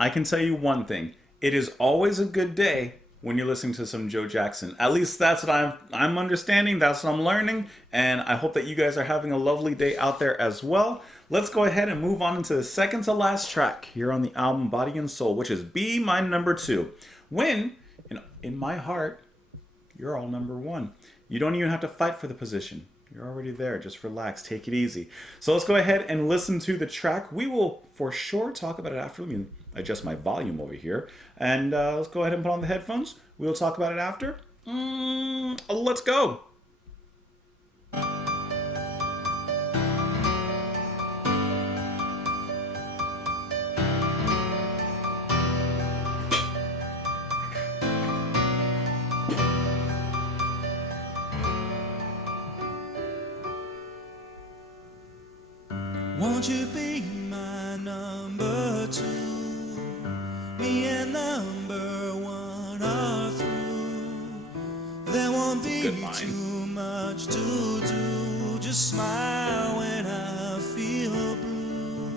I can tell you one thing. It is always a good day when you're listening to some Joe Jackson. At least that's what I'm understanding, that's what I'm learning, and I hope that you guys are having a lovely day out there as well. Let's go ahead and move on into the second to last track here on the album Body and Soul, which is Be My Number Two. When, in my heart, you're all number one. You don't even have to fight for the position. You're already there. Just relax. Take it easy. So let's go ahead and listen to the track. We will for sure talk about it after. Let me adjust my volume over here. And let's go ahead and put on the headphones. We'll talk about it after. Let's go. Won't you be my number two? Me and number one are through. There won't be too much to do. Just smile when I feel blue.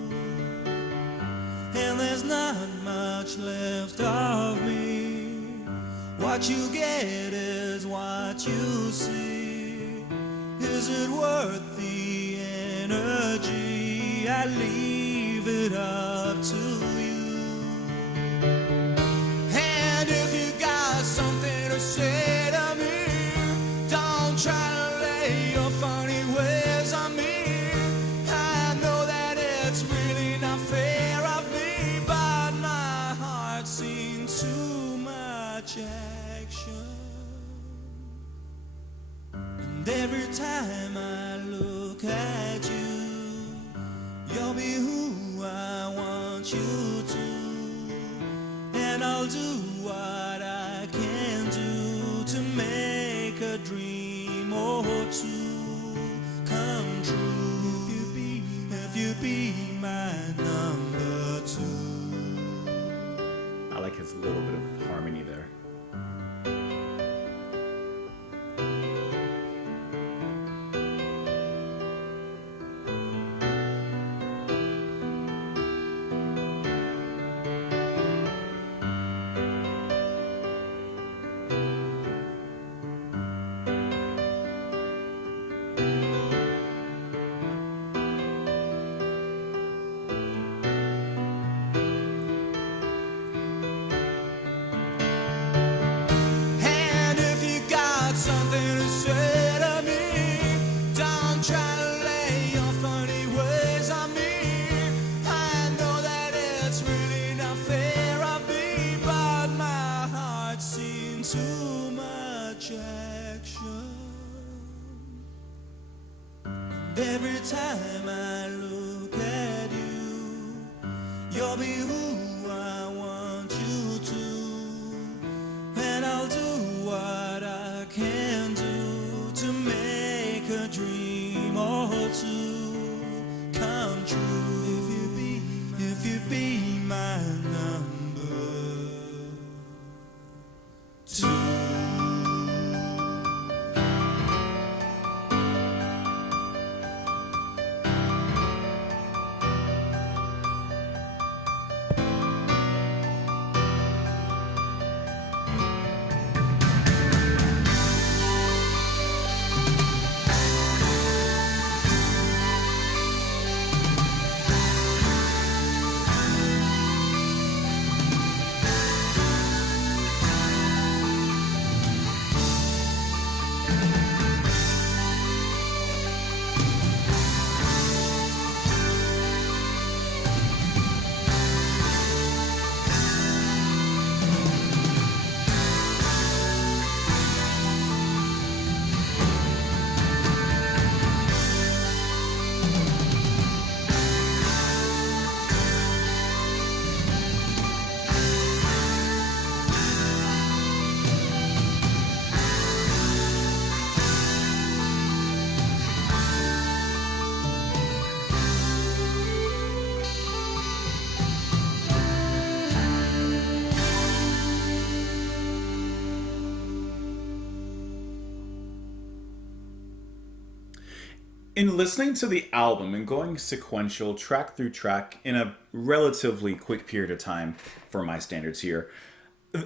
And there's not much left of me. What you get is what you see. Is it worth the energy? I leave it up to you. And if you got something to say to me, don't try to lay your funny ways on me. I know that it's really not fair of me, but my heart's seen too much action. And every time I look at you, you'll be who I want you to. And I'll do what I can do to make a dream or two come true. If you be my number two. I like his little bit of harmony there. Something to say to me, don't try to lay your funny ways on me. I know that it's really not fair of me, but my heart's seen too much action. And every time I look at you, you'll be who I want you to. And I'll do what I can do to make a dream or two come true. If you be my number two. In listening to the album and going sequential track through track in a relatively quick period of time for my standards here,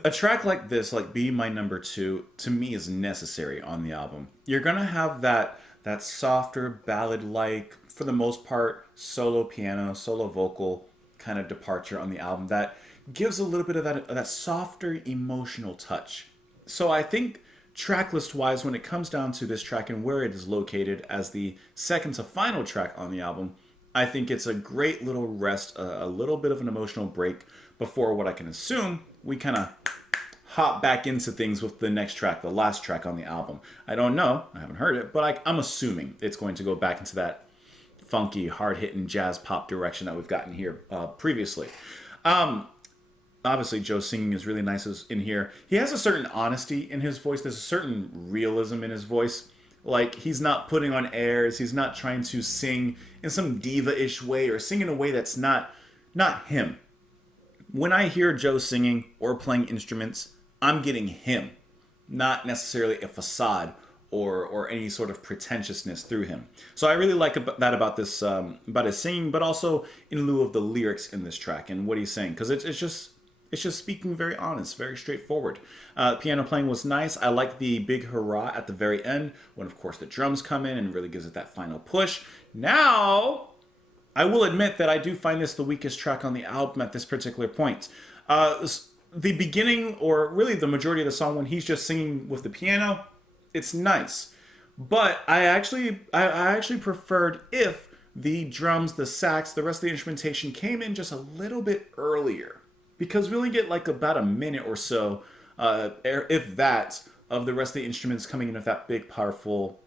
a track like this, like Be My Number Two, to me is necessary on the album. You're gonna have that softer ballad-like, for the most part, solo piano, solo vocal kind of departure on the album that gives a little bit of that softer emotional touch. So I think track list wise, when it comes down to this track and where it is located as the second to final track on the album, I think it's a great little rest, a little bit of an emotional break before what I can assume we kind of hop back into things with the next track, the last track on the album. I don't know, I haven't heard it, but I'm assuming it's going to go back into that funky, hard-hitting jazz pop direction that we've gotten here previously. Obviously, Joe's singing is really nice in here. He has a certain honesty in his voice. There's a certain realism in his voice. Like, he's not putting on airs. He's not trying to sing in some diva-ish way or sing in a way that's not him. When I hear Joe singing or playing instruments, I'm getting him, not necessarily a facade or any sort of pretentiousness through him. So I really like that about this, about his singing, but also in lieu of the lyrics in this track and what he's saying, because it's just speaking very honest, very straightforward. Piano playing was nice. I like the big hurrah at the very end when, of course, the drums come in and really gives it that final push. Now, I will admit that I do find this the weakest track on the album at this particular point. The beginning, or really the majority of the song when he's just singing with the piano, it's nice. But I actually preferred if the drums, the sax, the rest of the instrumentation came in just a little bit earlier. Because we only get like about a minute or so, if that, of the rest of the instruments coming in with that big, powerful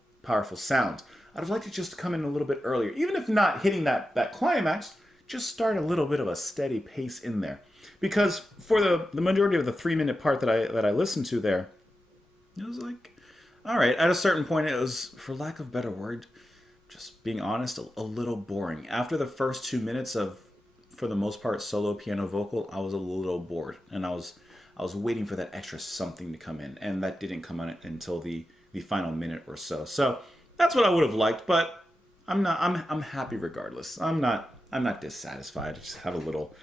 sound. I'd have liked it just to come in a little bit earlier. Even if not hitting that climax, just start a little bit of a steady pace in there. Because for the majority of the 3-minute part that I listened to there, it was like, all right, at a certain point it was, for lack of a better word, just being honest, a little boring. After the first 2 minutes of, for the most part, solo piano vocal, I was a little bored. And I was waiting for that extra something to come in. And that didn't come in until the final minute or so. So that's what I would have liked, but I'm happy regardless. I'm not dissatisfied. I just have a little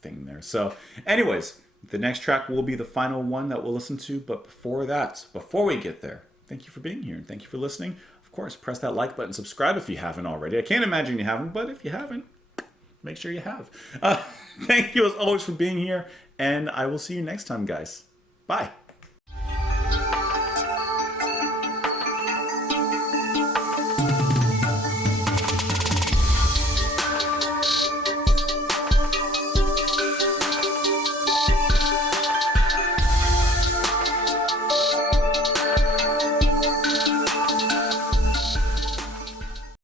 thing there. So anyways, the next track will be the final one that we'll listen to. But before we get there, thank you for being here and thank you for listening. Of course, press that like button, subscribe if you haven't already. I can't imagine you haven't, but if you haven't, make sure you have. Thank you as always for being here, and I will see you next time, guys. Bye.